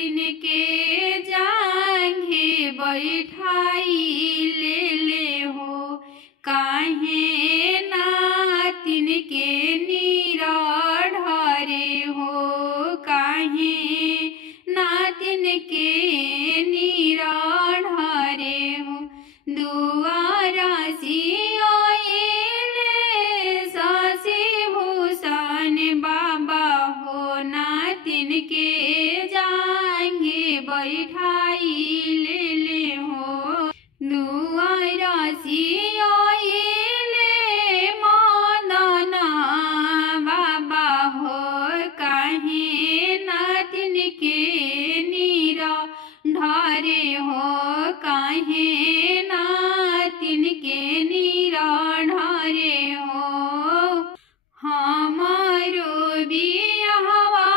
नातिन के जांघे बैठाई ले हो, काहे नातिन के नीरा ढारे हो, काहे नातिन के नीरा ढारे हो। दुआरा सियोइले सासी भूषण बाबा हो, नातिन के जांघे बैठाई ले हो। दुआरा सियोइले मदना बाबा हो, काहे नातिन के नीरा ढारे हो, काहे नातिन के नीरा ढारे हो। हमारो बियाहवा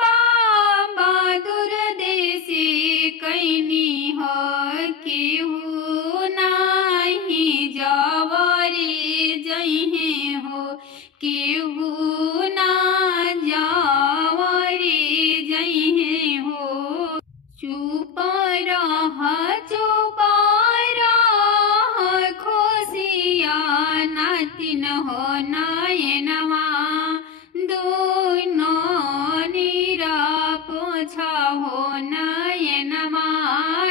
बाबा दूरदेशी कैनी हो, केहू नाही जवरे जइहे हो, केहू ना जवरे जइहे हो। चुप रह खुशिया नातिन हो, नयनवा दोनों नीरा पोछा हो, नयनवा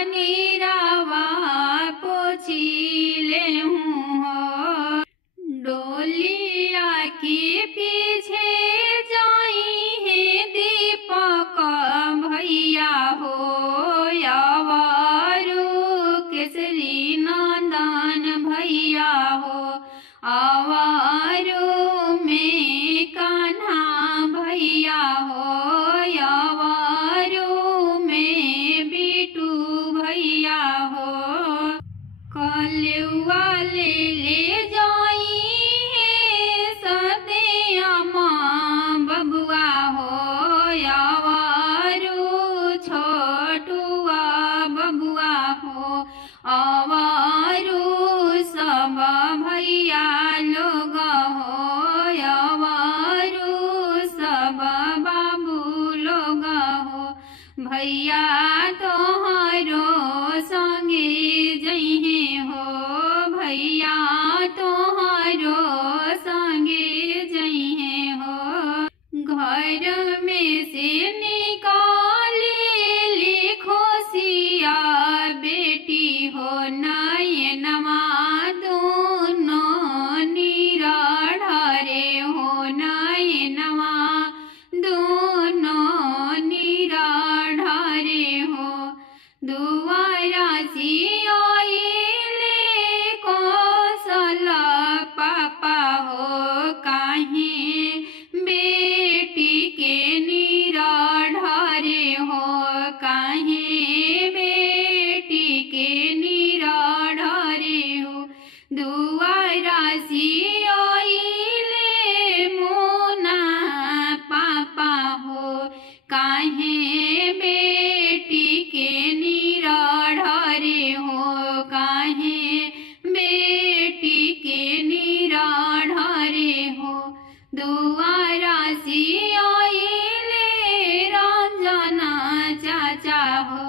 नीरावा पोछी ले हो। डोलिया के पीछे जाई है दीपक भैया हो, आवारू केसरी नंदन भैया हो, आवारू में कान्हा भैया हो, आवारू में बिटू भैया हो। कलुआ ले जाई है सतियामा बबुआ हो, आवारू छोटुआ बबुआ हो, आवारू सब भैया लोग हो, आवारू सब बाबू लोग हो। भैया तोहरो संगे जइहे हो, भैया तोहरो संगे जइहे हो। घर में से निकाले खुशिया बेटी हो, नयनवा दोनों नीरा ढारे हो, नयनवा दोनों नीरा ढारे हो। दुआरा सियोइले कौशल पापा हो, काहे बेटी के नीरा ढारे हो, काहे बेटी के नीरा ढारे हो। दुआरा सियोइले मोना पापा हो, काहे बेटी के नीरा ढारे हो, काहे बेटी के नीरा ढारे हो। दुआरा सियोइले रंजना चाचा हो,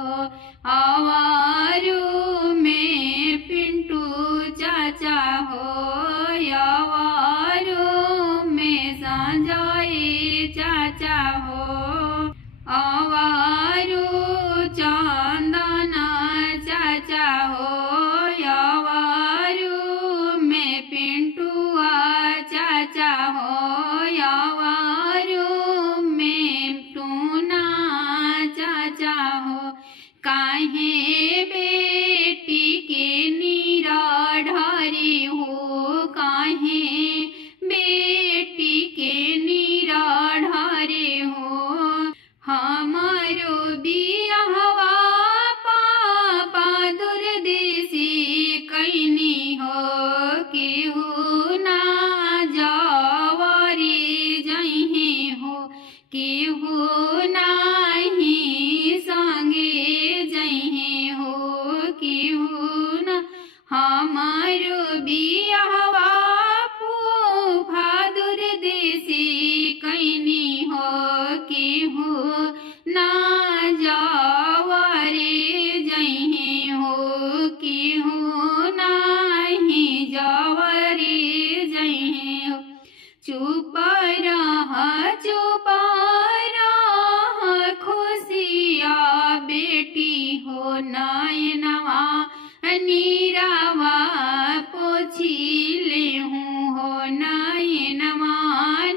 आवारू में पिंटू चाचा हो, आवारू में संजय चाचा हो, आवारू चंदना चाचा हो, आवारू में पिंटुआ चाचा हो, आवारू में टूना चाचा हो। काहे बेटी के नीरा ढारे हो, काहे बेटी के नीरा ढारे हो। हमारो बियाहवा पापा दूरदेशी कैनी हो, केहू ना जवरे जइहे हो, केहू नाही संगे जइहे हो, केहू ना। हमारो बियाहवा फूफा दूरदेशी कैनी हो, केहू ना जा नयनवा नीरावा पोछिले हूँ हो नयनवा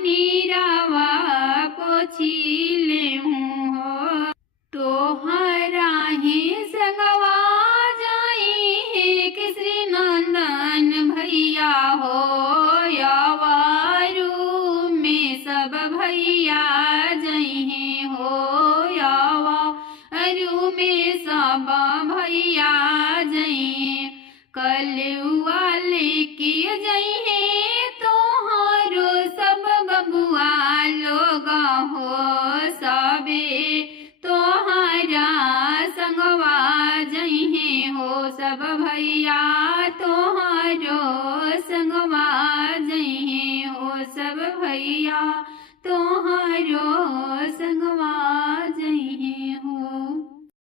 नीरावा पोछिले हूँ हो तोहरा ही संगवा जाई है कि श्री नंदन भैया हो यावारू में सब भैया जई हो यावारू में सब भैया जई कलुआ लेके जई है तोहरो सब बबुआ लोग हो सबे तोहरा संगवा जइहे हो सब भैया तोहरो संगवा जइहे हो सब भैया तोहरो संगवा जइहे।